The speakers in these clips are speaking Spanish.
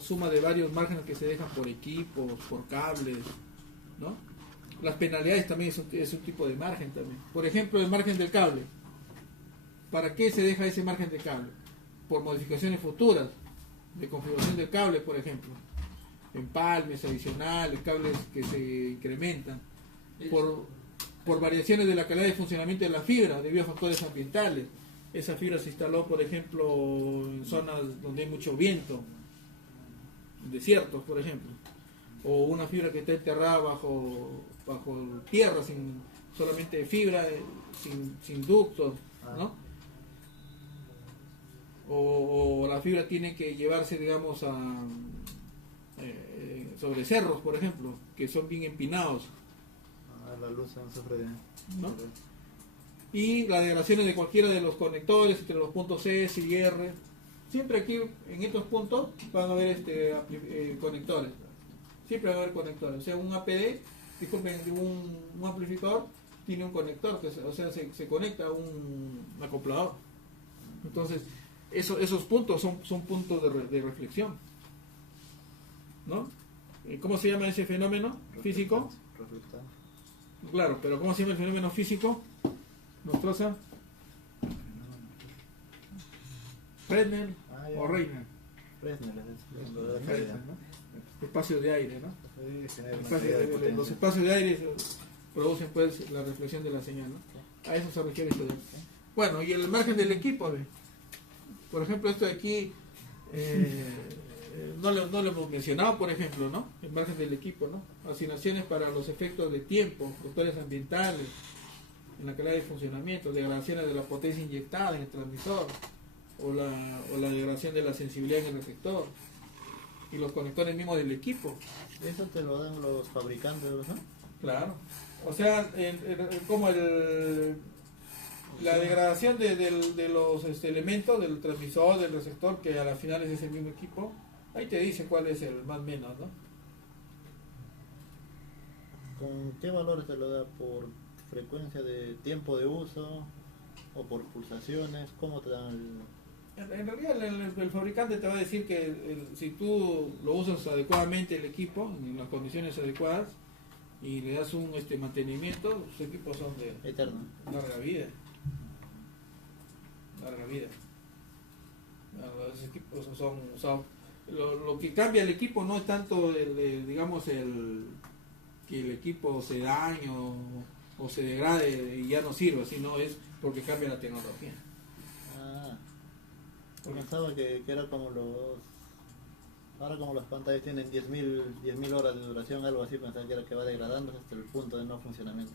suma de varios márgenes que se dejan por equipos, por cables, ¿no? Las penalidades también es un tipo de margen también. Por ejemplo, el margen del cable. ¿Para qué se deja ese margen de cable? Por modificaciones futuras de configuración del cable, por ejemplo. Empalmes adicionales, cables que se incrementan. Por variaciones de la calidad de funcionamiento de la fibra debido a factores ambientales. Esa fibra se instaló, por ejemplo, en zonas donde hay mucho viento, desiertos, por ejemplo. O una fibra que está enterrada bajo tierra, sin solamente fibra, sin ductos, ¿no? O la fibra tiene que llevarse, digamos, sobre cerros, por ejemplo, que son bien empinados. La luz no sufre de... ¿no? Y las degradaciones de cualquiera de los conectores entre los puntos S y R. Siempre aquí en estos puntos van a haber conectores. Siempre va a haber conectores. O sea, un APD, disculpen, un amplificador tiene un conector, se conecta a un acoplador. Entonces, esos puntos son puntos de reflexión, ¿no? ¿Cómo se llama ese fenómeno físico? Reflectante. Claro, pero ¿cómo se llama el fenómeno físico? ¿Nostroza? Fresnel o Reiner. Fresnel ¿no? Espacio de aire, ¿no? Sí, los espacios de aire producen pues la reflexión de la señal, ¿no? A eso se refiere esto. Bueno, y el margen del equipo, por ejemplo, esto de aquí no lo hemos mencionado, por ejemplo, ¿no? El margen del equipo, ¿no? Asignaciones para los efectos de tiempo, factores ambientales, en la calidad de funcionamiento, degradaciones de la potencia inyectada en el transmisor, o la degradación de la sensibilidad en el receptor, y los conectores mismos del equipo. ¿Eso te lo dan los fabricantes, ¿no? Claro. O sea, como la degradación de los elementos del transmisor, del receptor, que a la final es ese mismo equipo, ahí te dice cuál es el más menos, ¿no? ¿Con qué valores te lo da? ¿Por frecuencia de tiempo de uso o por pulsaciones? ¿Cómo te dan En realidad el fabricante te va a decir que si tú lo usas adecuadamente el equipo, en las condiciones adecuadas, y le das un mantenimiento, sus equipos son de eterno? larga vida. Larga vida. Los equipos son lo que cambia el equipo no es tanto digamos que el equipo se dañe o se degrade y ya no sirva, sino es porque cambia la tecnología. Pensaba que era como ahora como las pantallas tienen 10.000 horas de duración, algo así, pensaba que era que va degradándose hasta el punto de no funcionamiento.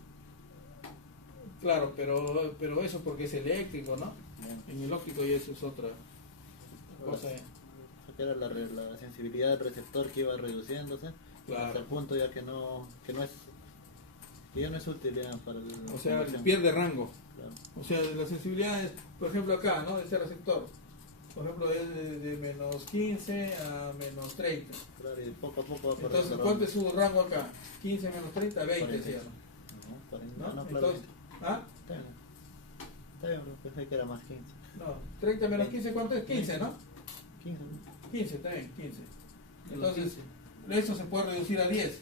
Claro, pero eso porque es eléctrico, ¿no? En el óptico y eso es otra cosa. Que era la sensibilidad del receptor que iba reduciéndose, claro, hasta el punto ya que ya no es útil ya para el... O sea, pierde rango. Claro. O sea, la sensibilidad es, por ejemplo acá, ¿no? De este receptor. Por ejemplo, es de menos 15 a menos 30. Claro, y poco a poco va. Entonces, ¿cuánto es su rango acá? 15 menos 30, 20, ¿sí? ¿No? ¿No? Entonces, ¿ah? Está bien, pensé que era más 15. No, 30 menos 15, ¿cuánto es? 15, ¿no? 15. 15, está bien, 15. Entonces, eso se puede reducir a 10.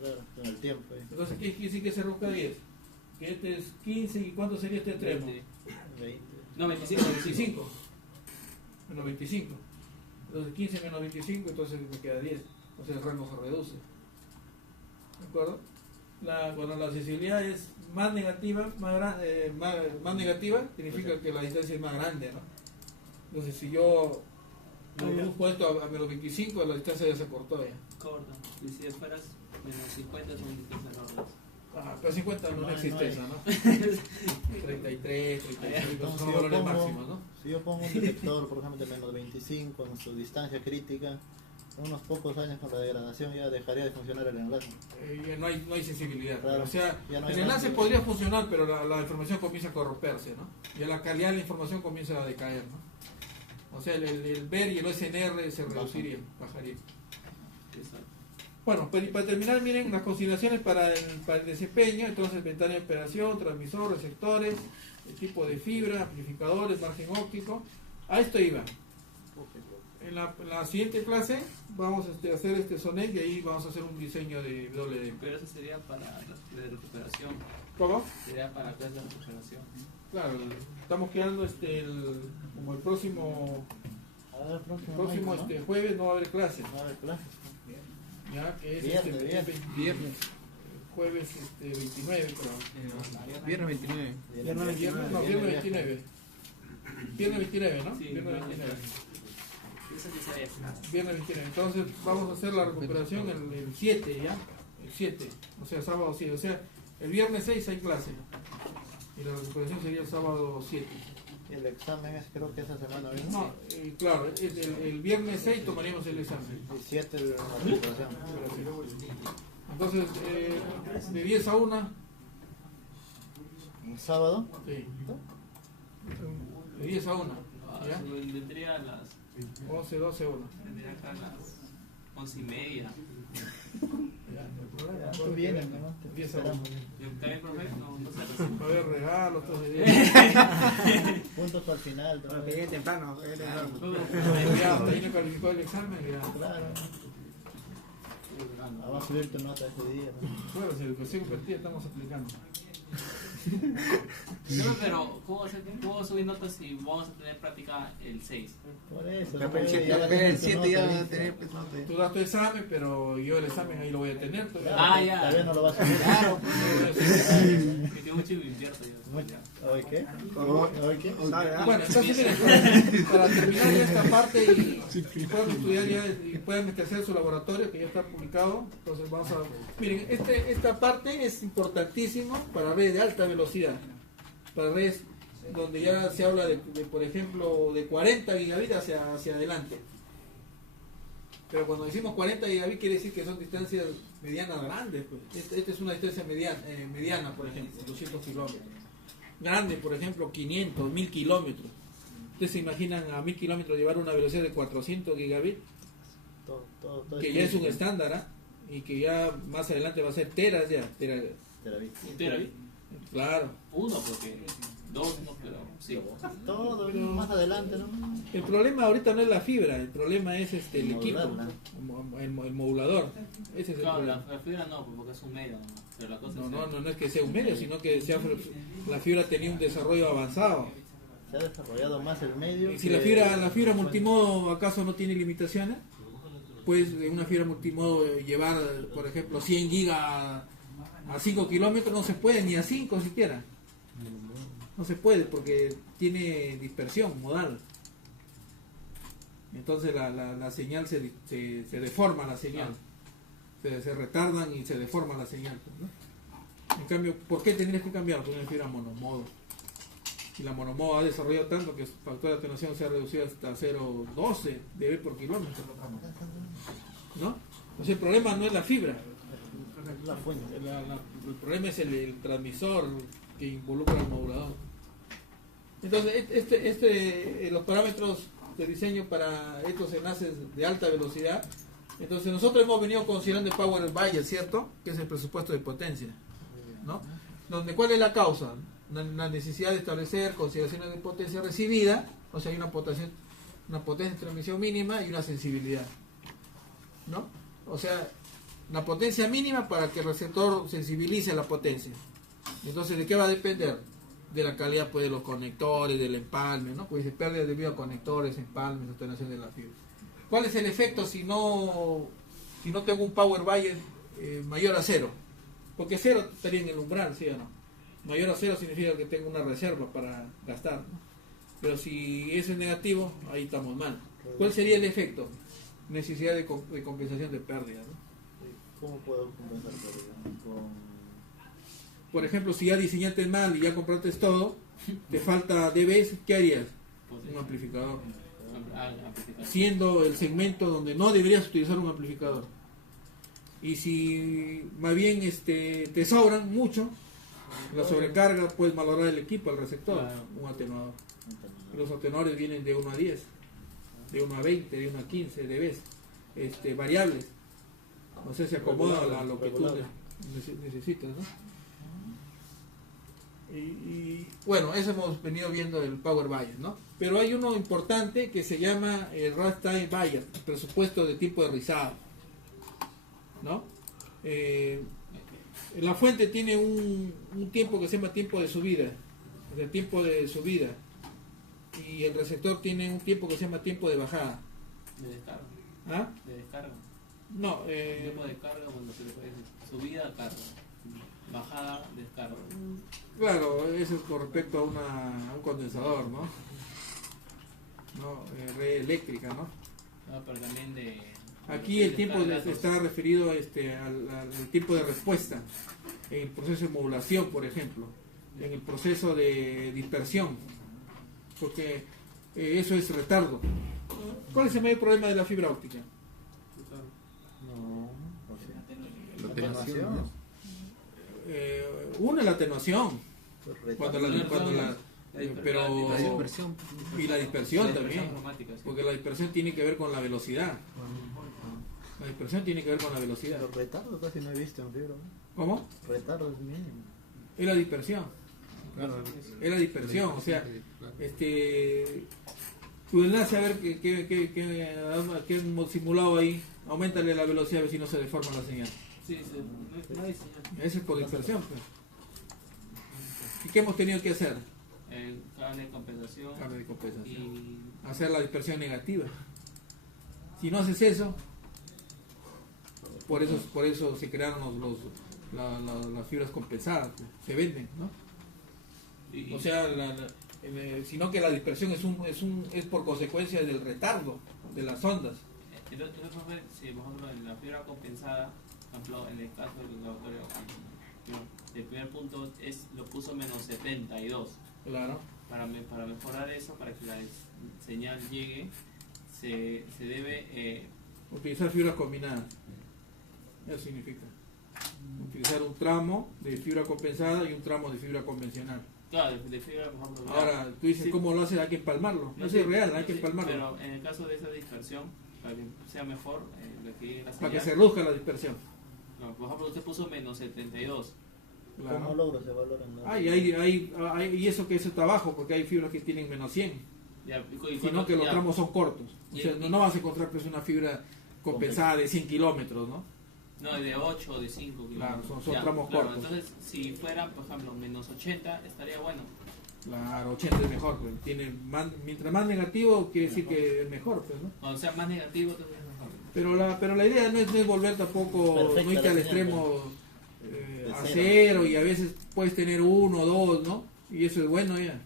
Claro, con el tiempo. Entonces, ¿qué quiere decir que se reduzca a 10? Que este es 15 y ¿cuánto sería este extremo? 20. No, 25. 25. Menos 25. Entonces 15 menos 25, entonces me queda 10. Entonces el rango se reduce. ¿De acuerdo? Cuando la sensibilidad es más negativa, más negativa, significa que la distancia es más grande, ¿no? Entonces si yo reduzco esto a menos 25, la distancia ya se cortó ya. Corta. Y si fueras menos 50 son distancias enormes. Pero 50 no existe esa, ¿no? 33, 35 son valores máximos, ¿no? Si yo pongo un detector, por ejemplo, de menos 25 en su distancia crítica, en unos pocos años con la degradación ya dejaría de funcionar el enlace. No hay sensibilidad. Claro, o sea, no el enlace podría funcionar, pero la información comienza a corromperse, ¿no? Ya la calidad de la información comienza a decaer, ¿no? O sea, el ver y el OSNR se reduciría, bajaría. Exacto. Bueno, para terminar, miren las consideraciones para el desempeño. Entonces, ventana de operación, transmisor, receptores, el tipo de fibra, amplificadores, margen óptico. A esto iba. en la siguiente clase vamos a hacer este SONET y ahí vamos a hacer un diseño de WM. Pero eso sería para la de recuperación. ¿Cómo? Sería para clases de recuperación. Claro, estamos quedando como el próximo A ver, próximo mes, ¿no? jueves no va a haber clase, No va a haber clases. ya que es Viernes. jueves 29 creo. Viernes 29. Viernes 29. Viernes 29, ¿no? Sí, Viernes no, 29. Eso sí sería. Viernes 29. Entonces vamos a hacer la recuperación el 7, ¿ya? El 7. O sea, sábado 7. O sea, el viernes 6 hay clase. Y la recuperación sería el sábado 7. Y el examen es creo que esa semana, ¿no? No, claro, el viernes 6 tomaríamos el examen. 17 de la recuperación. Entonces, de 10 a 1, ¿Un sábado? sí. De 10 a 1, ¿ya? Vendría a las. 11, 12, 1. Vendría acá a las 11:30. Ya, no hay problema. Tú vienes, ¿no? Te 10 a 1. esperamos. Yo también, profe, no sé. Va a haber regalos, todo ese Puntos para el final. Pero ¿no? que llegue temprano. Ya, ahí no calificó el examen, ya. Claro. Ah, va a subir tu nota ese día, ¿no? Claro, si educación compartida estamos aplicando. No, pero ¿cómo subir notas si vamos a tener práctica el 6? Por eso. Pero el ¿no? 7 Ya ya, tienes el tu 7 nota ya va a lista. tener pues, nota. Tú das tu examen, pero yo el examen ahí lo voy a tener. Todavía. Ah, ya. Todavía no lo vas a subir. Claro. Que tengo mucho invierto yo. Mucho. ¿Hoy qué? ¿Cómo? ¿Hoy qué? Bueno, entonces miren, para terminar ya esta parte y puedan estudiar ya y puedan meterse su laboratorio que ya está publicado, entonces vamos a... Miren, esta parte es importantísimo para redes de alta velocidad, para redes donde ya se habla de, por ejemplo, de 40 gigabits hacia adelante. Pero cuando decimos 40 gigabits quiere decir que son distancias medianas grandes. Pues. Esta es una distancia mediana, por ejemplo, 200 kilómetros. Grande, por ejemplo, 500, 1000 kilómetros. ¿Ustedes se imaginan a 1000 kilómetros llevar una velocidad de 400 gigabits? Todo Que ya es un estándar, ¿ah? Y que ya más adelante va a ser teras ya. ¿Terabit? Claro. Uno, porque dos no, pero sí. Todo más adelante, ¿no? El problema ahorita no es la fibra, el problema es el equipo, Modularla. el modulador. Ese es el Claro, problema. la fibra no, porque es un medio, ¿no? Pero la cosa No es que sea un medio, sino que la fibra tenía un desarrollo avanzado. Se ha desarrollado más el medio. Y si que- la fibra multimodo acaso no tiene limitaciones, pues de una fibra multimodo llevar, por ejemplo, 100 gigas a 5 kilómetros no se puede, ni a 5 siquiera. No se puede porque tiene dispersión modal. Entonces la señal se deforma, la señal. Se retardan y se deforma la señal. ¿No? En cambio, ¿por qué tendrías que cambiar? Porque una fibra monomodo. Y la monomodo ha desarrollado tanto que su factor de atenuación se ha reducido hasta 0,12 dB por kilómetro. ¿No? Entonces el problema no es la fibra. La fuente. El problema es el transmisor que involucra al modulador. Entonces, los parámetros de diseño para estos enlaces de alta velocidad, entonces nosotros hemos venido considerando el Power Budget, ¿cierto? Que es el presupuesto de potencia, ¿no? ¿Cuál es la causa? La necesidad de establecer consideraciones de potencia recibida, o sea, hay una potencia de transmisión mínima y una sensibilidad, ¿no? O sea, la potencia mínima para que el receptor sensibilice la potencia. Entonces, ¿de qué va a depender? De la calidad pues, de los conectores, del empalme, ¿no? Pues se pierde debido a conectores, empalmes, atenuación de la fibra. ¿Cuál es el efecto si no tengo un power budget mayor a 0? Porque 0 estaría en el umbral, ¿sí o no? Mayor a 0 significa que tengo una reserva para gastar, ¿no? Pero si eso es negativo, ahí estamos mal. ¿Cuál sería el efecto? Necesidad de compensación de pérdida, ¿no? ¿Cómo puedo compensar con Por ejemplo, si ya diseñaste mal y ya compraste todo, te falta dBs, ¿qué harías? Un amplificador. Siendo el segmento donde no deberías utilizar un amplificador. Y si más bien te sobran mucho, la sobrecarga puedes malograr el equipo, el receptor, Claro. un atenuador. Los atenuadores vienen de 1 a 10, de 1 a 20, de 1 a 15 dBs, variables. No sé si acomoda a lo que tú necesitas, ¿no? Bueno, eso hemos venido viendo el Power Buyer, ¿no? Pero hay uno importante que se llama el Runtime Buyer, presupuesto de tiempo de rizado, ¿no? La fuente tiene un tiempo que se llama tiempo de subida, el tiempo de subida, y el receptor tiene un tiempo que se llama tiempo de bajada. De descarga. ¿Ah? De descarga. No, Tiempo de carga cuando se le puede decir subida, carga. Bajada, descarga. claro, eso es con respecto a un condensador, ¿no? Red eléctrica, ¿no? No, pero también de... Aquí el tiempo datos. está referido al tiempo de respuesta en el proceso de modulación, por ejemplo, en el proceso de dispersión, porque eso es retardo. ¿Cuál es el mayor problema de la fibra óptica? No, o sea, La atenuación, atenuación, ¿no? Una es la atenuación, cuando la La pero la dispersión. y la dispersión también, cromática, sí. porque la dispersión tiene que ver con la velocidad. La dispersión tiene que ver con la velocidad. Los retardos casi no he visto en fibra, ¿no? ¿Cómo? Retardos mínimo. Es la dispersión. Claro, Es la dispersión, o sea, tu enlace a ver qué hemos simulado ahí, aumentale la velocidad a ver si no se deforma la señal. Sí, no hay señal. Eso es por dispersión, pues. ¿Y qué hemos tenido que hacer? El cable de compensación Cable de compensación. y Hacer la dispersión negativa. Si no haces eso, por eso se crearon las fibras compensadas, pues, se venden, ¿no? O sea, sino que la dispersión es por consecuencia del retardo de las ondas. entonces, si por ejemplo en la fibra compensada, por ejemplo en el caso del laboratorio, el primer punto lo puso menos 72. Claro. Para mejorar eso, para que la señal llegue, se debe Utilizar fibras combinadas. Eso significa. Utilizar un tramo de fibra compensada y un tramo de fibra convencional. claro, de fibra, por ejemplo. Ahora, tú dices, Sí. ¿cómo lo haces? Hay que empalmarlo. No, Eso sí, es real, hay sí, que empalmarlo. Pero en el caso de esa dispersión, para que sea mejor, lo que llegue la Para que señal, se reduzca la dispersión. no, por ejemplo, usted puso menos 72. ¿Cómo Claro. logro ese valor en la... Y eso que eso está abajo, porque hay fibras que tienen menos 100. Ya, Sino que los ya, tramos son cortos. O Y- sea, no vas a encontrar pues una fibra compensada de 100 kilómetros, ¿no? No, de 8 o de 5 Claro, kilómetros. son tramos cortos. Entonces, si fuera, por ejemplo, menos 80, estaría bueno. Claro, 80 es mejor. Pues. Mientras más negativo, quiere decir que es mejor, pues, ¿no? Cuando sea más negativo, entonces es mejor. Pero la idea no es volver tampoco, Perfecta no irte la al señal, extremo De a cero. cero, y a veces puedes tener uno o dos, ¿no? Y eso es bueno ya.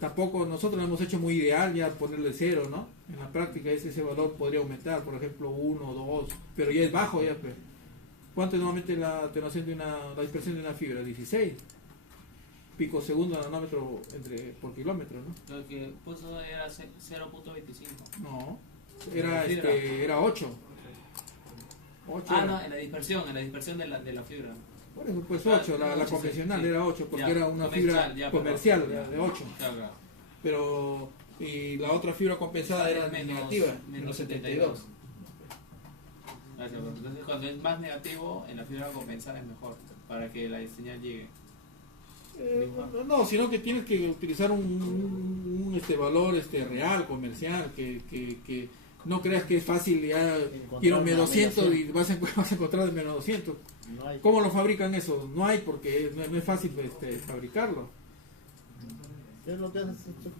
Tampoco nosotros lo hemos hecho muy ideal ya ponerle cero, ¿no? En la práctica ese valor podría aumentar, por ejemplo, 1 o 2, pero ya es bajo ya, pues. ¿Cuánto es normalmente la atenuación la dispersión de una fibra? 16 pico segundo nanómetro por kilómetro, ¿no? Lo que puso era 0.25. No, ¿La fibra? era 8. 8 Ah, no, en la dispersión de la fibra. Por eso, pues Ah, 8, la sí, sí, convencional sí. era 8, porque Ya, era una comercial, fibra ya, comercial perdón. de 8. Claro, claro. Pero, y la otra fibra compensada era negativa, menos 72. Gracias, profe. Entonces, cuando es más negativo, en la fibra compensada es mejor, para que la señal llegue. No, sino que tienes que utilizar un valor real, comercial, que no creas que es fácil, ya Encontrar quiero una menos 200 y mediación. vas a encontrar de menos 200. No hay. ¿Cómo lo fabrican eso? No hay, porque no es fácil fabricarlo. ¿Qué es lo que hace?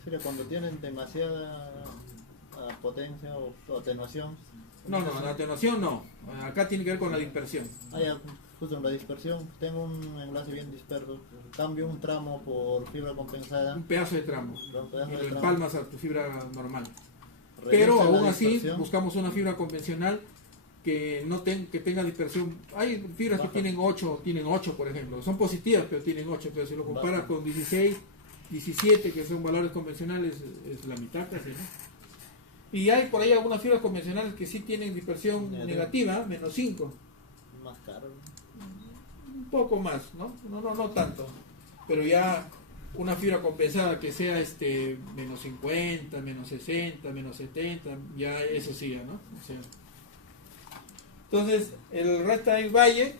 Sería cuando tienen demasiada potencia o atenuación. No, la atenuación no. Acá tiene que ver con la dispersión. Justo en la dispersión, tengo un enlace bien disperso. Cambio un tramo por fibra compensada. Un pedazo de tramo. Un pedazo Y de lo tramo. empalmas a tu fibra normal. Reduce Pero la aún así dispersión. buscamos una fibra convencional que que tenga dispersión. Hay fibras que Baja. tienen 8 por ejemplo. Son positivas, pero tienen 8. Pero si lo comparas Baja. con 16, 17, que son valores convencionales, es la mitad casi, ¿no? Y hay por ahí algunas fibras convencionales que sí tienen dispersión negativa, menos 5. Más caro. Un poco más, ¿no? No tanto. Pero ya una fibra compensada que sea menos 50, menos 60, menos 70, ya eso sí, ¿no? O sea, entonces, el Runtime Valle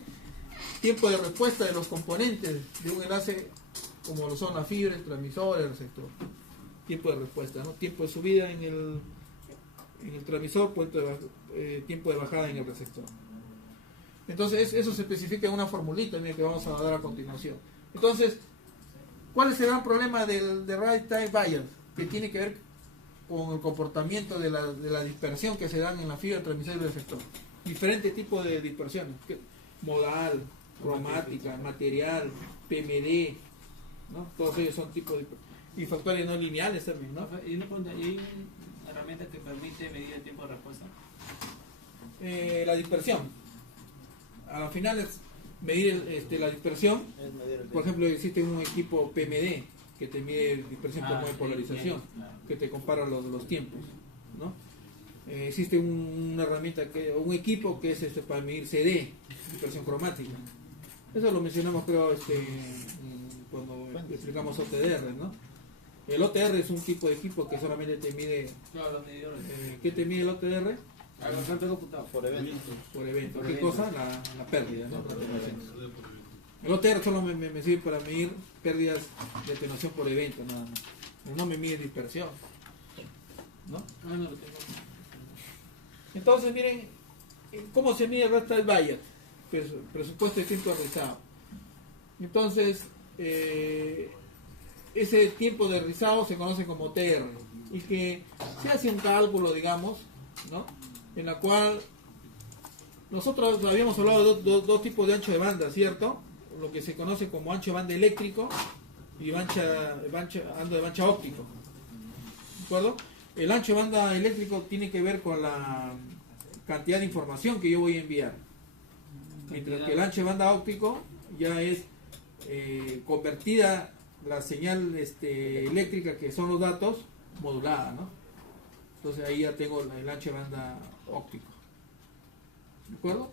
tiempo de respuesta de los componentes de un enlace, como lo son la fibra, el transmisor, el receptor. Tiempo de respuesta, ¿no? Tiempo de subida en el transmisor, tiempo de bajada en el receptor. Entonces eso se especifica en una formulita que vamos a dar a continuación. Entonces, ¿cuál es el gran problema del right time bias? Que tiene que ver con el comportamiento de la dispersión que se dan en la fibra, transmisor y receptor. Diferentes tipos de dispersiones, modal, cromática, material, PMD, ¿no? Todos ellos son tipos de y factores no lineales también, ¿no? Y una pregunta, ¿y hay una herramienta que permite medir el tiempo de respuesta? La dispersión. Al final es medir la dispersión. Es medir el Por ejemplo, existe un equipo PMD que te mide dispersión por modo de polarización, claro. que te compara los tiempos, ¿no? Existe una herramienta, un equipo que es para medir CD, dispersión cromática. Eso lo mencionamos, creo, cuando explicamos OTDR, ¿no? El OTR es un tipo de equipo que solamente te mide. Claro, los medidores. ¿Qué te mide el OTR? Alcanzante computado. por evento. Por evento. Por ¿Qué evento. cosa? La pérdida, ¿no? El OTR solo me sirve para medir pérdidas de atenuación por evento, nada más. No me mide dispersión, ¿no? Ah, no lo tengo. Entonces, miren, ¿cómo se mide el Rastral Bayer? Presupuesto de tiempo rizado. Entonces, ese tiempo de rizado se conoce como TR, y que se hace un cálculo, digamos, ¿no? En la cual nosotros habíamos hablado de dos tipos de ancho de banda, ¿cierto? Lo que se conoce como ancho de banda eléctrico y ancho de banda óptico. ¿De acuerdo? El ancho de banda eléctrico tiene que ver con la cantidad de información que yo voy a enviar. Mientras que el ancho de banda óptico ya es convertida la señal eléctrica, que son los datos, modulada, ¿no? Entonces ahí ya tengo el ancho de banda óptico. ¿De acuerdo?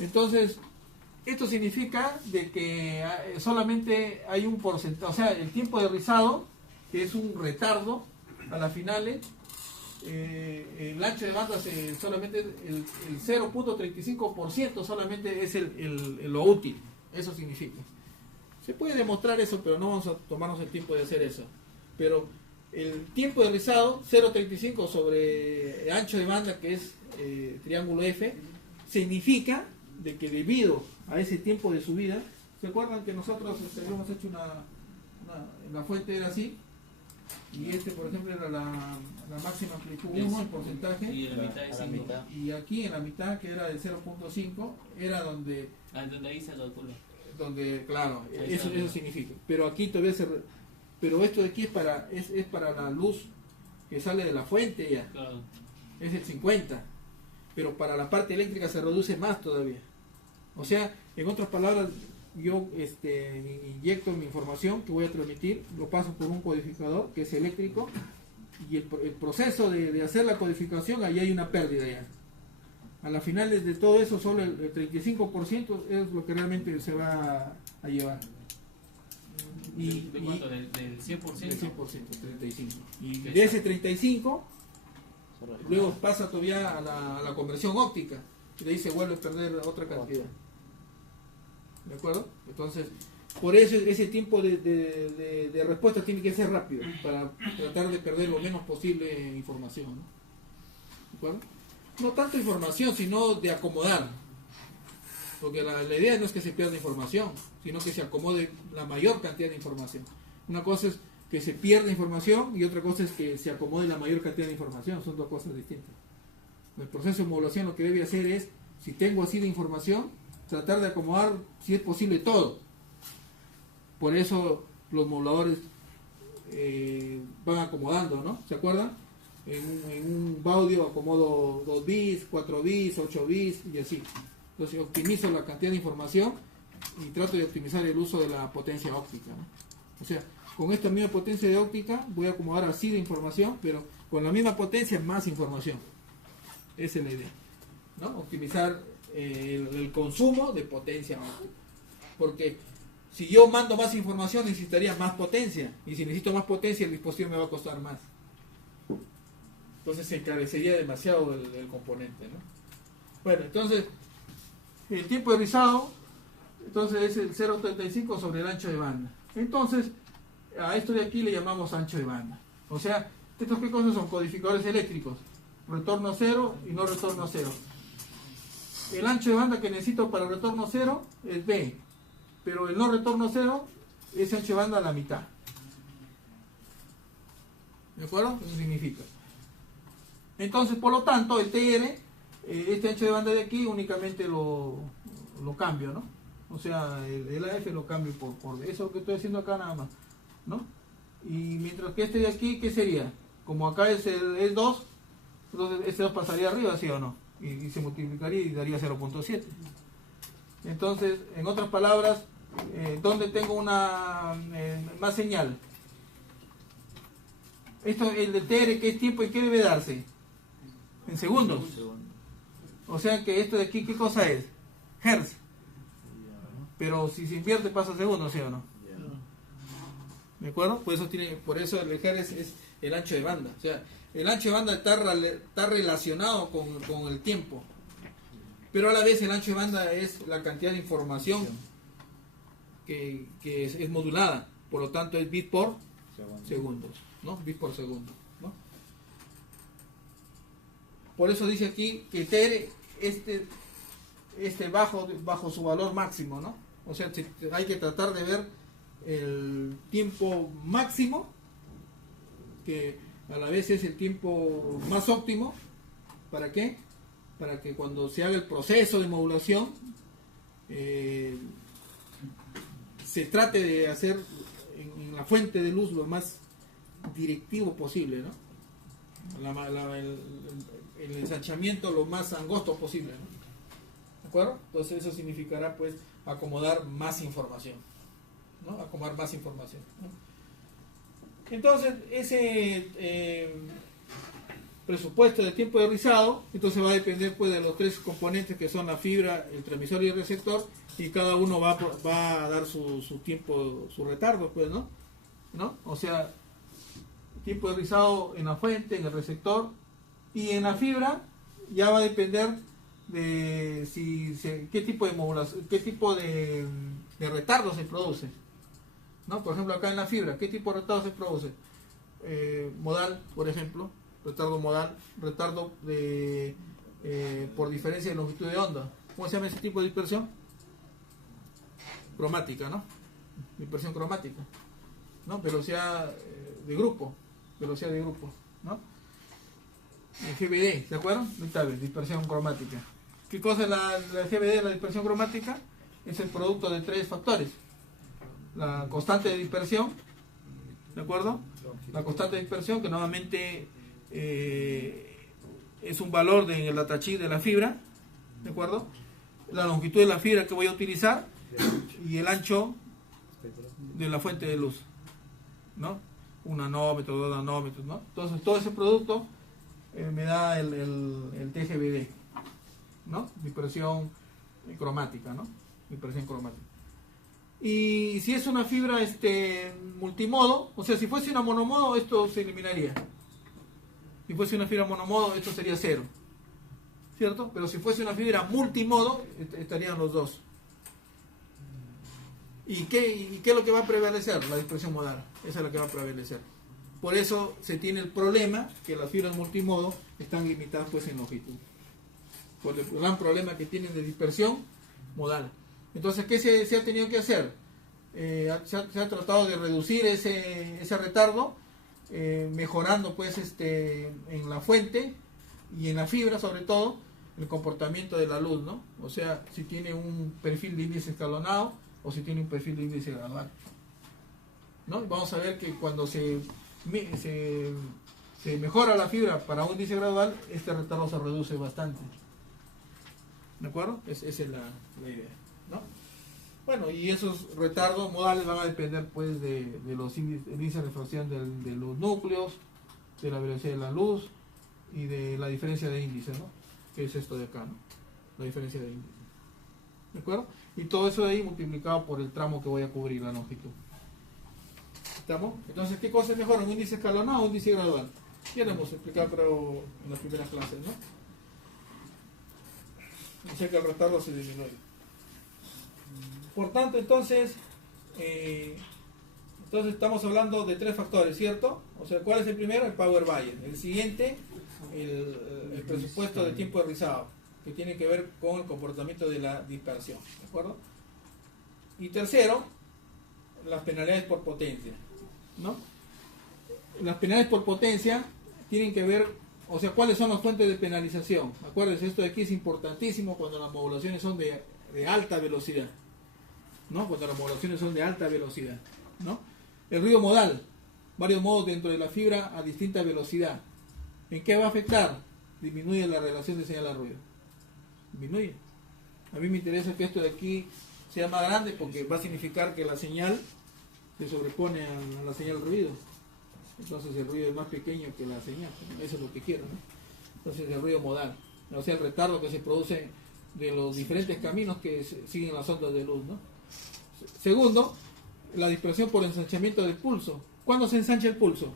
Entonces, esto significa de que solamente hay un porcentaje, o sea, el tiempo de rizado, que es un retardo a las finales, el ancho de banda solamente el 0.35% solamente es lo útil. Eso significa. Se puede demostrar eso, pero no vamos a tomarnos el tiempo de hacer eso. Pero el tiempo de rizado, 0.35 sobre el ancho de banda, que es triángulo F, significa de que debido a ese tiempo de subida, ¿se acuerdan que nosotros habíamos hecho la fuente era así? Y por ejemplo, era la máxima amplitud 1 en porcentaje. Y en la mitad de A la 5. mitad. Y aquí en la mitad, que era del 0.5, era donde, Ahí se calcula. claro, Ahí eso está. significa. Pero aquí todavía pero esto de aquí es para la luz que sale de la fuente ya, Claro. es el 50. Pero para la parte eléctrica se reduce más todavía. O sea, en otras palabras, yo inyecto mi información que voy a transmitir, lo paso por un codificador que es eléctrico, y el proceso de hacer la codificación, ahí hay una pérdida ya. A la final de todo eso, solo el 35% es lo que realmente se va a llevar. ¿De cuánto? ¿Del 100%? Del 100%, 35. Y ¿Qué de está? ese 35, luego pasa todavía a la conversión óptica, y de ahí se vuelve a perder otra cantidad. ¿De acuerdo? Entonces, por eso ese tiempo de respuesta tiene que ser rápido, para tratar de perder lo menos posible información, ¿no? ¿De acuerdo? No tanto información, sino de acomodar. Porque la idea no es que se pierda información, sino que se acomode la mayor cantidad de información. Una cosa es que se pierda información y otra cosa es que se acomode la mayor cantidad de información. Son dos cosas distintas. El proceso de modulación lo que debe hacer es, si tengo así de información, tratar de acomodar, si es posible, todo. Por eso los moduladores van acomodando, ¿no? ¿Se acuerdan? En un audio acomodo 2 bits, 4 bits, 8 bits y así. Entonces optimizo la cantidad de información y trato de optimizar el uso de la potencia óptica, ¿no? O sea, con esta misma potencia de óptica voy a acomodar así de información, pero con la misma potencia más información. Esa es la idea, ¿no? Optimizar el consumo de potencia óptica. Porque si yo mando más información necesitaría más potencia, y si necesito más potencia el dispositivo me va a costar más. Entonces se encarecería demasiado el componente, ¿no? Bueno, entonces el tiempo de rizado Entonces es el 0.35 sobre el ancho de banda. Entonces, a esto de aquí le llamamos ancho de banda. O sea, ¿estos qué cosas son? Codificadores eléctricos. Retorno cero y no retorno cero. El ancho de banda que necesito para retorno cero es B. Pero el no retorno cero es ancho de banda a la mitad. ¿De acuerdo? Eso significa. Entonces, por lo tanto, el TR, este ancho de banda de aquí, únicamente lo cambio, ¿no? O sea, el AF lo cambio por eso es lo que estoy haciendo acá nada más, ¿no? Y mientras que este de aquí, ¿qué sería? Como acá es 2, entonces este 2 pasaría arriba, ¿sí o no? Y se multiplicaría y daría 0.7. Entonces, en otras palabras, ¿dónde tengo una más señal? Esto, el de TR, ¿qué es tiempo y qué debe darse? En segundos. O sea que esto de aquí, ¿qué cosa es? Hertz. Pero si se invierte pasa a segundos, ¿sí o no? ¿De acuerdo? Por eso el Hertz es el ancho de banda. O sea, el ancho de banda está relacionado con el tiempo. Pero a la vez el ancho de banda es la cantidad de información que es modulada. Por lo tanto es bit por segundos, ¿no? Bit por segundo, ¿no? Por eso dice aquí que TR bajo su valor máximo, ¿no? O sea, hay que tratar de ver el tiempo máximo, que a la vez es el tiempo más óptimo. ¿Para qué? Para que cuando se haga el proceso de modulación se trate de hacer en la fuente de luz lo más directivo posible, ¿no? El ensanchamiento lo más angosto posible, ¿no? ¿De acuerdo? Entonces eso significará pues acomodar más información, ¿no? Acomodar más información, ¿no? Entonces ese presupuesto de tiempo de rizado entonces va a depender pues de los tres componentes que son la fibra, el transmisor y el receptor, y cada uno va a dar su tiempo, su retardo, pues, ¿no? O sea, tiempo de rizado en la fuente, en el receptor, y en la fibra ya va a depender de qué tipo de modulación, qué tipo de retardo se produce, ¿no? Por ejemplo, acá en la fibra, ¿qué tipo de retardo se produce? Modal, por ejemplo, retardo modal, retardo por diferencia de longitud de onda. ¿Cómo se llama ese tipo de dispersión? Cromática, ¿no? Dispersión cromática, ¿no? Velocidad de grupo, ¿no? El GBD, ¿de acuerdo? Dispersión cromática. ¿Qué cosa es la GBD, la dispersión cromática? Es el producto de tres factores. La constante de dispersión, ¿de acuerdo? La constante de dispersión, que nuevamente es un valor en el datasheet de la fibra, ¿de acuerdo? La longitud de la fibra que voy a utilizar y el ancho de la fuente de luz, ¿no? 1 nanómetro, 2 nanómetros, ¿no? Entonces todo ese producto me da el TGBD, ¿no? Dispersión cromática, ¿no? Dispersión cromática. Y si es una fibra multimodo, o sea, si fuese una monomodo, esto se eliminaría. Si fuese una fibra monomodo, esto sería 0, ¿cierto? Pero si fuese una fibra multimodo, estarían los dos. ¿Y qué es lo que va a prevalecer? La dispersión modal. Esa es la que va a prevalecer. Por eso se tiene el problema que las fibras multimodo están limitadas pues en longitud. Por el gran problema que tienen de dispersión modal. Entonces, ¿qué se ha tenido que hacer? Se ha tratado de reducir ese retardo, mejorando pues en la fuente y en la fibra sobre todo el comportamiento de la luz, ¿no? O sea, si tiene un perfil de índice escalonado o si tiene un perfil de índice gradual, ¿no? Vamos a ver que cuando se mejora la fibra para un índice gradual, este retardo se reduce bastante. ¿De acuerdo? Esa es la idea, ¿no? Bueno, y esos retardos modales van a depender pues de los índices de refracción de los núcleos, de la velocidad de la luz y de la diferencia de índice, ¿no? Que es esto de acá, ¿no? La diferencia de índice. ¿De acuerdo? Y todo eso de ahí multiplicado por el tramo que voy a cubrir, la longitud. ¿Estamos? Entonces, ¿qué cosa es mejor? ¿Un índice escalonado o un índice gradual? Ya lo hemos explicado, creo, en las primeras clases, ¿no? O sea que el retardo se disminuye. Por tanto, entonces estamos hablando de tres factores, ¿cierto? O sea, ¿cuál es el primero? El power buyer. El siguiente, el presupuesto de tiempo de rizado, que tiene que ver con el comportamiento de la dispersión, ¿de acuerdo? Y tercero, las penalidades por potencia, ¿no? Las penalidades por potencia tienen que ver, o sea, ¿cuáles son las fuentes de penalización? Acuérdense, esto de aquí es importantísimo cuando las modulaciones son de alta velocidad, ¿no? Cuando las modulaciones son de alta velocidad, ¿no? El ruido modal, varios modos dentro de la fibra a distinta velocidad. ¿En qué va a afectar? Disminuye la relación de señal a ruido. Disminuye. A mí me interesa que esto de aquí sea más grande porque va a significar que la señal se sobrepone a la señal ruido. Entonces el ruido es más pequeño que la señal. Eso es lo que quiero, ¿no? Entonces el ruido modal, o sea, el retardo que se produce de los diferentes caminos que siguen las ondas de luz, ¿no? Segundo, la dispersión por ensanchamiento del pulso. ¿Cuándo se ensancha el pulso?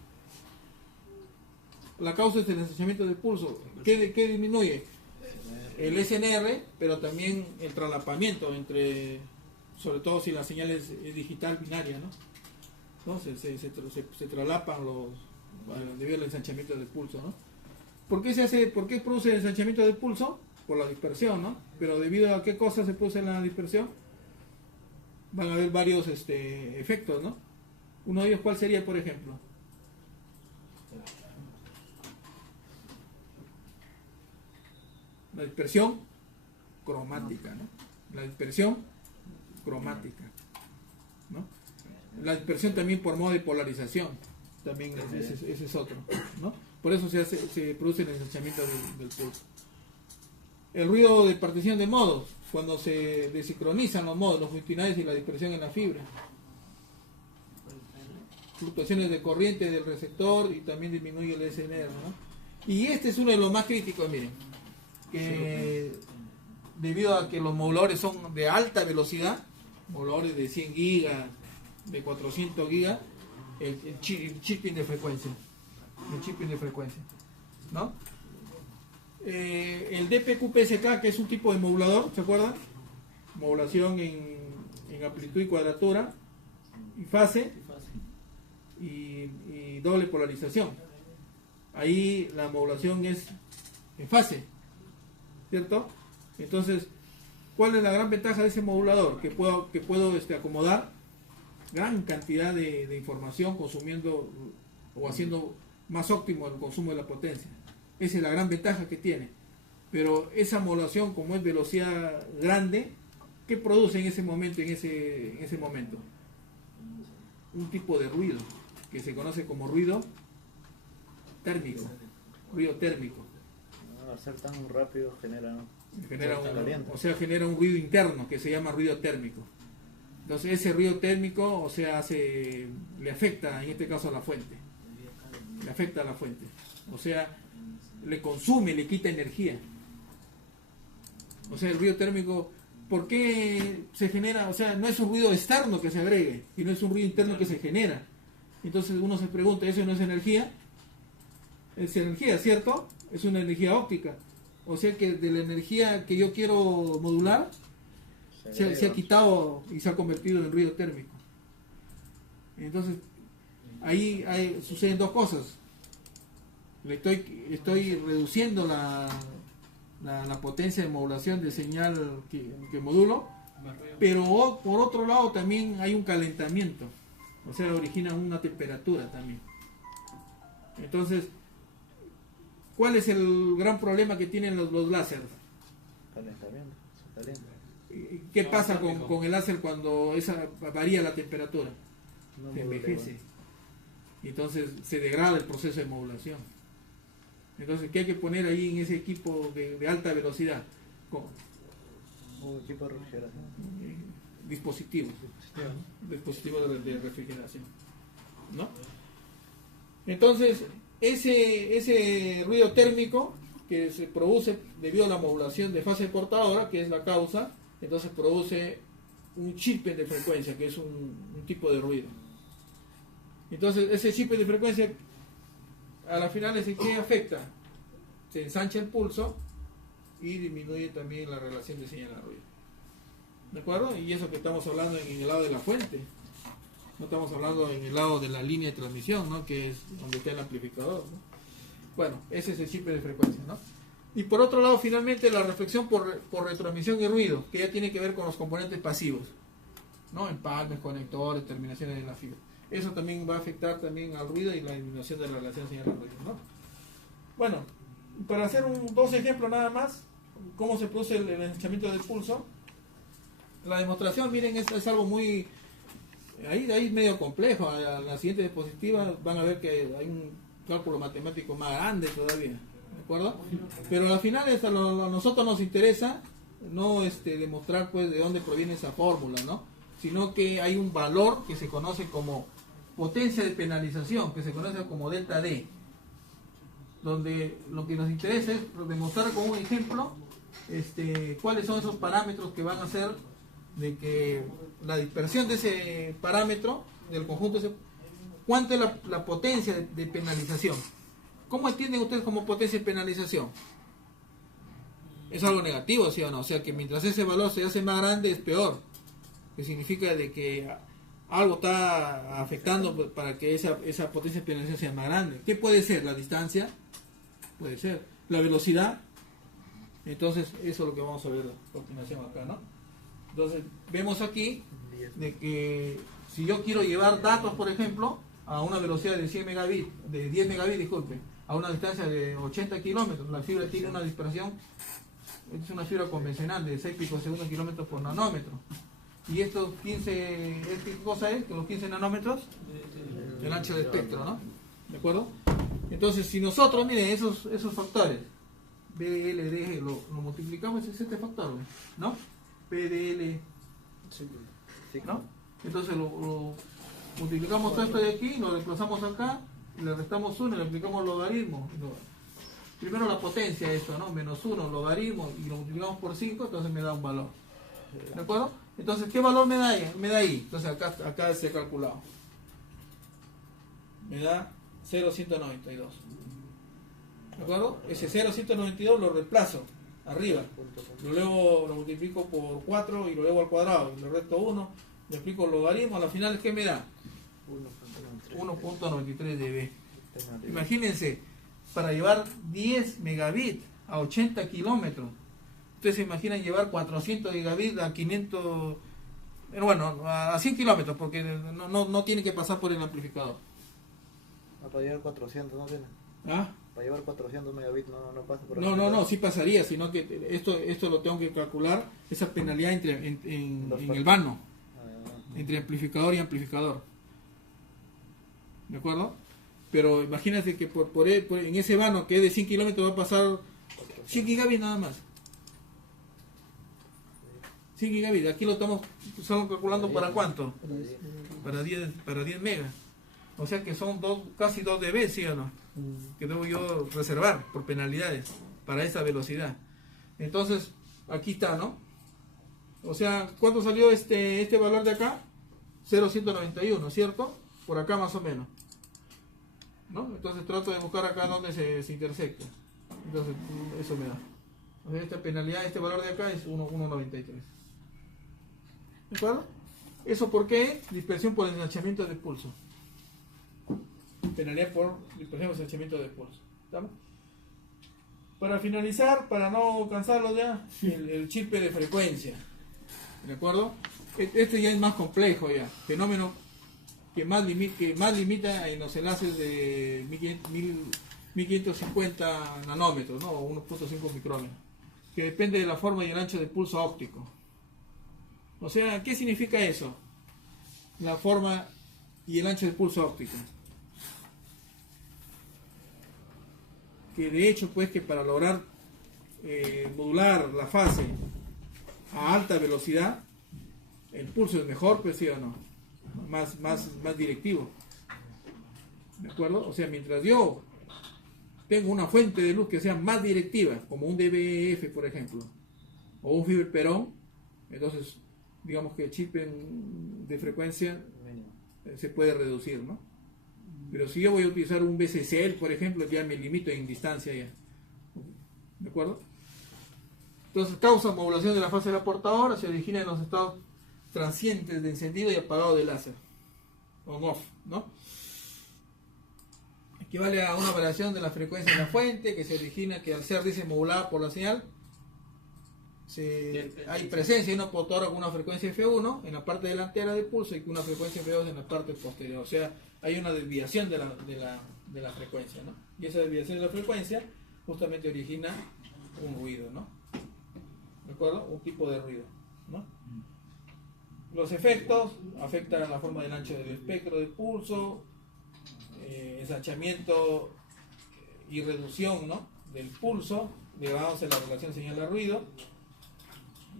La causa es el ensanchamiento del pulso. ¿Qué disminuye? El SNR, pero también el traslapamiento entre, sobre todo si la señal es digital binaria, ¿no? Se traslapan debido al ensanchamiento del pulso, ¿no? ¿Por qué produce el ensanchamiento del pulso? Por la dispersión, ¿no? Pero debido a qué cosa se produce la dispersión, van a haber varios efectos, ¿no? Uno de ellos, ¿cuál sería, por ejemplo? La dispersión cromática, ¿no? La dispersión cromática, ¿no? La dispersión también por modo de polarización, también ese es otro, ¿no? Por eso se produce el ensanchamiento del pulso. El ruido de partición de modos, cuando se desincronizan los modos longitudinales y la dispersión en la fibra. Fluctuaciones de corriente del receptor y también disminuye el SNR, ¿no? Y este es uno de los más críticos, miren, que debido a que los moduladores son de alta velocidad, moduladores de 100 gigas, de 400 gigas, el chipping de frecuencia, ¿no? El DPQPSK, que es un tipo de modulador, ¿se acuerdan? Modulación en amplitud y cuadratura y fase y doble polarización. Ahí la modulación es en fase, ¿cierto? Entonces, ¿cuál es la gran ventaja de ese modulador? Que puedo acomodar gran cantidad de información consumiendo o haciendo más óptimo el consumo de la potencia. Esa es la gran ventaja que tiene. Pero esa modulación, como es velocidad grande, ¿qué produce en ese momento? En ese momento, un tipo de ruido que se conoce como ruido térmico. Ruido térmico. Al ser tan rápido genera genera un ruido interno que se llama ruido térmico. Entonces ese ruido térmico, o sea, le afecta en este caso a la fuente. Le afecta a la fuente. O sea, le consume, le quita energía. O sea, el ruido térmico, ¿por qué se genera? O sea, no es un ruido externo que se agregue, sino es un ruido interno que se genera. Entonces uno se pregunta, ¿eso no es energía? Es energía, ¿cierto? Es una energía óptica. O sea que de la energía que yo quiero modular, se ha quitado y se ha convertido en ruido térmico. Entonces, ahí suceden dos cosas. Estoy reduciendo la potencia de modulación de señal que modulo, pero por otro lado también hay un calentamiento, o sea, origina una temperatura también. Entonces, ¿cuál es el gran problema que tienen los láseres? Calentamiento, se calienta. ¿Qué pasa con el láser cuando varía la temperatura? Se envejece. Entonces se degrada el proceso de modulación. Entonces, ¿qué hay que poner ahí en ese equipo de alta velocidad? Un equipo de refrigeración. Dispositivos de refrigeración, ¿no? Entonces, ese ruido térmico que se produce debido a la modulación de fase portadora, que es la causa, entonces produce un chip de frecuencia, que es un tipo de ruido. Entonces, ese chip de frecuencia, a la final, ¿qué afecta? Se ensancha el pulso y disminuye también la relación de señal a ruido. ¿De acuerdo? Y eso que estamos hablando en el lado de la fuente. No estamos hablando en el lado de la línea de transmisión, ¿no? Que es donde está el amplificador, ¿no? Bueno, ese es el chip de frecuencia, ¿no? Y por otro lado, finalmente, la reflexión por retroadmisión y ruido, que ya tiene que ver con los componentes pasivos, ¿no? Empalmes, conectores, terminaciones de la fibra. Eso también va a afectar también al ruido y la disminución de la relación señal-ruido, ¿no? Bueno, para hacer dos ejemplos nada más, cómo se produce el ensanchamiento del pulso. La demostración, miren, es algo muy... Ahí medio complejo. A la siguiente diapositiva van a ver que hay un cálculo matemático más grande todavía, ¿de acuerdo? Pero al final a nosotros nos interesa no demostrar pues de dónde proviene esa fórmula, ¿no? Sino que hay un valor que se conoce como potencia de penalización, que se conoce como delta D, donde lo que nos interesa es demostrar con un ejemplo cuáles son esos parámetros que van a hacer de que la dispersión de ese parámetro, del conjunto, cuánto es la potencia de penalización. ¿Cómo entienden ustedes como potencia de penalización? ¿Es algo negativo, sí o no? O sea que mientras ese valor se hace más grande es peor, que significa de que algo está afectando para que esa potencia de penalización sea más grande. ¿Qué puede ser? ¿La distancia? Puede ser. ¿La velocidad? Entonces eso es lo que vamos a ver a continuación acá, ¿no? Entonces vemos aquí de que si yo quiero llevar datos, por ejemplo, a una velocidad de 100 megabits, de 10 megabits, disculpe, a una distancia de 80 kilómetros, la fibra tiene una dispersión, es una fibra convencional de 6 picosegundos kilómetros por nanómetro. Y estos 15, ¿qué cosa es? Los 15 nanómetros, el ancho de espectro, ¿no? ¿De acuerdo? Entonces, si nosotros, miren, esos factores, B, L, D, lo multiplicamos, es este factor, ¿no? P, D, L, ¿no? Entonces lo multiplicamos todo esto de aquí, lo desplazamos acá, le restamos 1 y le aplicamos logaritmo. Primero la potencia de esto, ¿no? Menos 1, logaritmo, y lo multiplicamos por 5, entonces me da un valor. ¿De acuerdo? Entonces, ¿qué valor me da ahí? Entonces acá se ha calculado. Me da 0,192. ¿De acuerdo? Ese 0,192 lo reemplazo arriba. Luego lo multiplico por 4 y lo elevo al cuadrado. Le resto 1, le aplico el logaritmo. A la final, ¿qué me da? 1.93 dB. Imagínense, para llevar 10 megabits a 80 kilómetros. Ustedes se imaginan llevar 400 gigabits a 500, bueno, a 100 kilómetros, porque no tiene que pasar por el amplificador. Para llevar 400 no tiene. ¿Ah? Para llevar 400 megabits no pasa por el No, sí pasaría, sino que esto lo tengo que calcular, esa penalidad en el vano, entre amplificador y amplificador. ¿De acuerdo? Pero imagínate que en ese vano que es de 100 kilómetros va a pasar 100 gigabits nada más. 100 gigabits, aquí lo estamos calculando para cuánto, para 10 megas, o sea que son casi 2 dB, ¿sí o no? Que debo yo reservar por penalidades para esa velocidad. Entonces aquí está, ¿no? O sea, ¿cuánto salió este valor de acá? 0,191, ¿cierto? Por acá más o menos, ¿no? Entonces trato de buscar acá donde se intersecta. Entonces eso me da, o sea, esta penalidad, este valor de acá es 1,93. ¿De acuerdo? ¿Eso por qué? Dispersión por ensanchamiento de pulso. Penalidad por dispersión por ensanchamiento de pulso. ¿Estamos? Para finalizar, para no cansarlo ya, el chip de frecuencia. ¿De acuerdo? Este ya es más complejo ya. Fenómeno que más limita en los enlaces de 1550 nanómetros, ¿no? O 1.5 micrómetros. Que depende de la forma y el ancho del pulso óptico. O sea, ¿qué significa eso? La forma y el ancho del pulso óptico. Que de hecho, pues, que para lograr modular la fase a alta velocidad, el pulso es mejor, pues, ¿sí o no? Más directivo. ¿De acuerdo? O sea, mientras yo tengo una fuente de luz que sea más directiva, como un DBF, por ejemplo, o un Fiber-Perón, entonces digamos que el chip de frecuencia se puede reducir, ¿no? Pero si yo voy a utilizar un BCCL, por ejemplo, ya me limito en distancia ya. ¿De acuerdo? Entonces causa modulación de la fase de la portadora, se origina en los estados transientes de encendido y apagado del láser, on-off, ¿no? Equivale a una variación de la frecuencia de la fuente que se origina que al ser modulada por la señal hay presencia de una portadora con una frecuencia F1 en la parte delantera del pulso y con una frecuencia F2 en la parte posterior, o sea, hay una desviación de la frecuencia, ¿no? Y esa desviación de la frecuencia justamente origina un ruido, ¿no? ¿De acuerdo? Un tipo de ruido, ¿no? Los efectos afectan la forma del ancho del espectro del pulso, ensanchamiento y reducción, ¿no?, del pulso, derivados en la relación señal-ruido,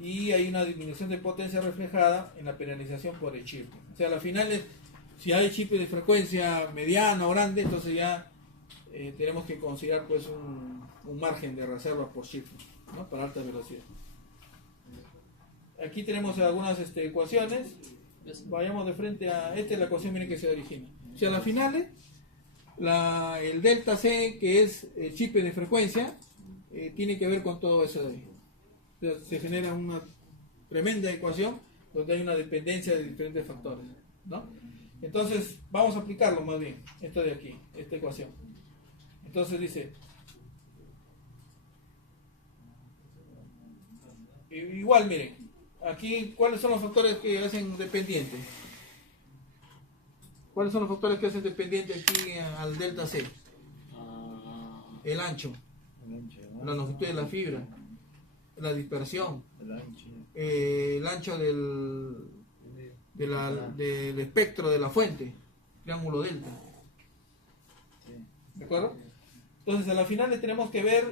y hay una disminución de potencia reflejada en la penalización por el chip. O sea, al final, si hay chip de frecuencia mediana o grande, entonces ya tenemos que considerar pues un margen de reserva por chip, ¿no?, para alta velocidad. Aquí tenemos algunas ecuaciones. Vayamos de frente a esta es la ecuación, miren, que se origina. O sea, a las finales, el delta C, que es el chip de frecuencia, tiene que ver con todo eso de ahí. O sea, se genera una tremenda ecuación donde hay una dependencia de diferentes factores, ¿no? Entonces, vamos a aplicarlo más bien, esto de aquí, esta ecuación. Entonces dice, igual miren, aquí, ¿cuáles son los factores que hacen dependiente? ¿Cuáles son los factores que hacen dependiente aquí al delta C? El ancho, la longitud de la fibra, la dispersión, el ancho del espectro de la fuente, triángulo delta. ¿De acuerdo? Entonces, a la final tenemos que ver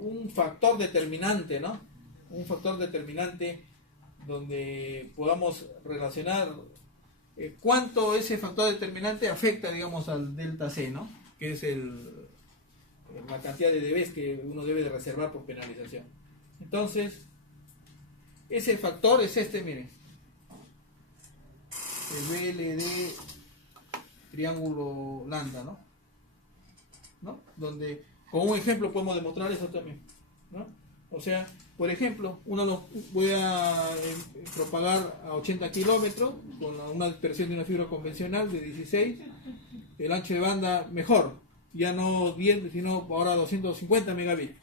un factor determinante, ¿no? Un factor determinante donde podamos relacionar cuánto ese factor determinante afecta, digamos, al delta C, ¿no? Que es la cantidad de dBs que uno debe de reservar por penalización. Entonces, ese factor es miren, el VLD triángulo lambda, ¿no? Donde, con un ejemplo podemos demostrar eso también, ¿no? O sea, por ejemplo, voy a propagar a 80 kilómetros con una dispersión de una fibra convencional de 16, el ancho de banda mejor, ya no 10, sino ahora 250 megabits.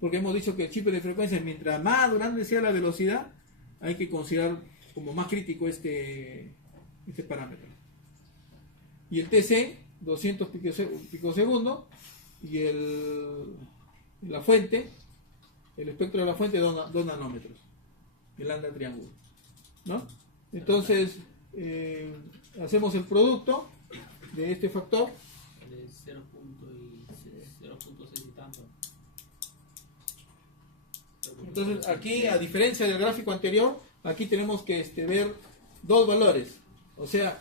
Porque hemos dicho que el chip de frecuencia, mientras más grande sea la velocidad, hay que considerar como más crítico este parámetro. Y el TC, 200 picosegundos, y la fuente, el espectro de la fuente, 2 nanómetros, el lambda triángulo, ¿no? Entonces, hacemos el producto de este factor. De 0.6 y tanto. Entonces, aquí, a diferencia del gráfico anterior, aquí tenemos que ver dos valores, o sea,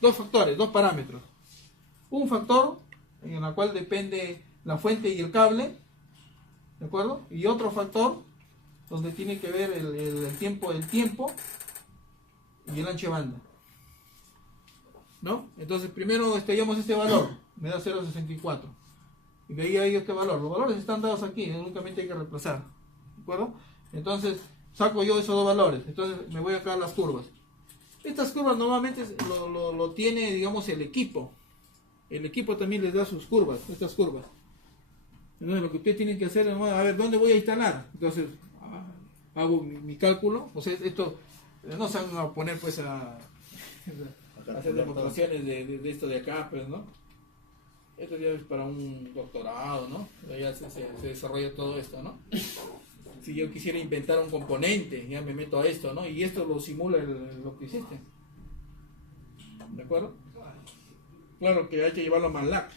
dos factores, dos parámetros. Un factor en el cual depende la fuente y el cable, ¿de acuerdo? Y otro factor donde tiene que ver el tiempo del tiempo y el ancho de banda, ¿no? Entonces primero hallamos este valor, me da 0.64, y de ahí hay este valor. Los valores están dados aquí, únicamente hay que reemplazar, ¿de acuerdo? Entonces saco yo esos dos valores, entonces me voy acá a las curvas. Estas curvas normalmente lo tiene, digamos, el equipo. El equipo también les da sus curvas, estas curvas. Entonces lo que ustedes tienen que hacer es, a ver, ¿dónde voy a instalar? Entonces hago mi cálculo. O sea, esto no se van a poner pues a hacer demostraciones de esto de acá, pues, ¿no? Esto ya es para un doctorado, ¿no? Ya se desarrolla todo esto, ¿no? Si yo quisiera inventar un componente, ya me meto a esto, ¿no? Y esto lo simula lo que hiciste. ¿De acuerdo? Claro que hay que llevarlo a MATLAB.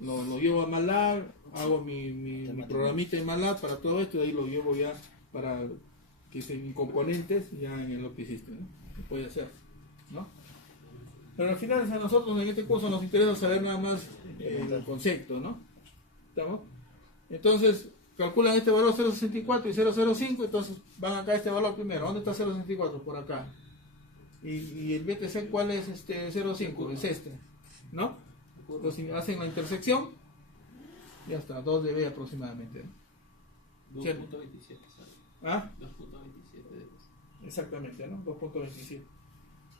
Lo llevo a MATLAB, hago mi programita en MATLAB para todo esto, y ahí lo llevo ya para que sean componentes ya en lo que hiciste, ¿no? Se puede hacer, ¿no? Pero al final a nosotros en este curso nos interesa saber nada más el concepto, ¿no? ¿Estamos? Entonces calculan este valor 0.64 y 0.05, entonces van acá a este valor primero. ¿Dónde está 0.64? Por acá. Y el BTC, ¿cuál es 0.5? Es este, ¿no? Entonces hacen la intersección Ya está, 2 dB aproximadamente, ¿no? 2.27 sale. ¿Ah? 2.27 dB. Exactamente, ¿no? 2.27. Un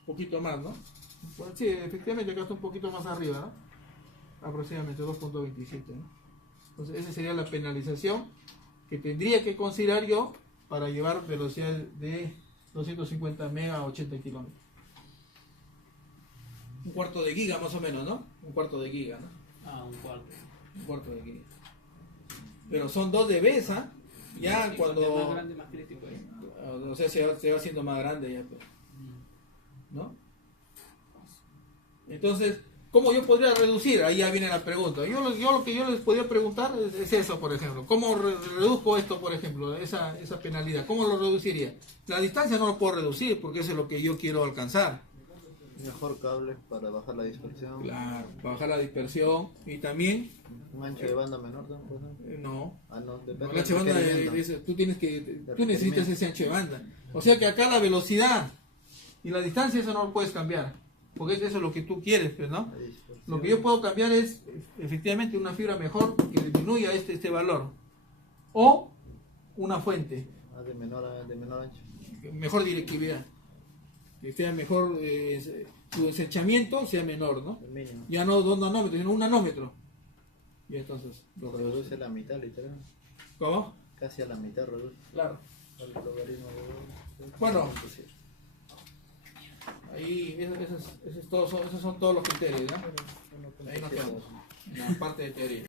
poquito más, ¿no? Pues sí, efectivamente acá está un poquito más arriba, ¿no? Aproximadamente 2.27, ¿no? Entonces esa sería la penalización que tendría que considerar yo para llevar velocidades de 250 megas a 80 kilómetros. Un cuarto de giga más o menos, ¿no? Un cuarto de giga, ¿no? Ah, un cuarto. Un cuarto de giga. Pero son 2 dB, ¿ah? Ya Sí, cuando... más grande, más crítico es. O sea, se va haciendo más grande ya, pues, ¿no? Entonces, ¿cómo yo podría reducir? Ahí ya viene la pregunta. Yo lo que yo les podría preguntar es eso, por ejemplo. ¿Cómo reduzco esto, por ejemplo, esa penalidad? ¿Cómo lo reduciría? La distancia no lo puedo reducir porque eso es lo que yo quiero alcanzar. Mejor cable para bajar la dispersión. Claro, para bajar la dispersión y también... Un ancho de banda menor, ¿no? No. Ah, no, depende El ancho de del banda, requerimiento. tú necesitas ese ancho de banda. O sea que acá la velocidad y la distancia eso no lo puedes cambiar. Porque eso es lo que tú quieres, pues, ¿no? La dispersión. Lo que yo puedo cambiar es efectivamente una fibra mejor que disminuya este valor. O una fuente, Ah, de menor ancho. mejor directividad. Que sea mejor, tu ensanchamiento sea menor, ¿no? El mínimo. Ya no 2 nanómetros, sino 1 nanómetro. Y entonces lo Lo reduce. reduce a la mitad, literal. ¿Cómo? Casi a la mitad reduce. Claro. El logaritmo de... Bueno. Ahí, esos son todos los criterios, ¿no? Ahí nos quedamos. En la parte de teoría.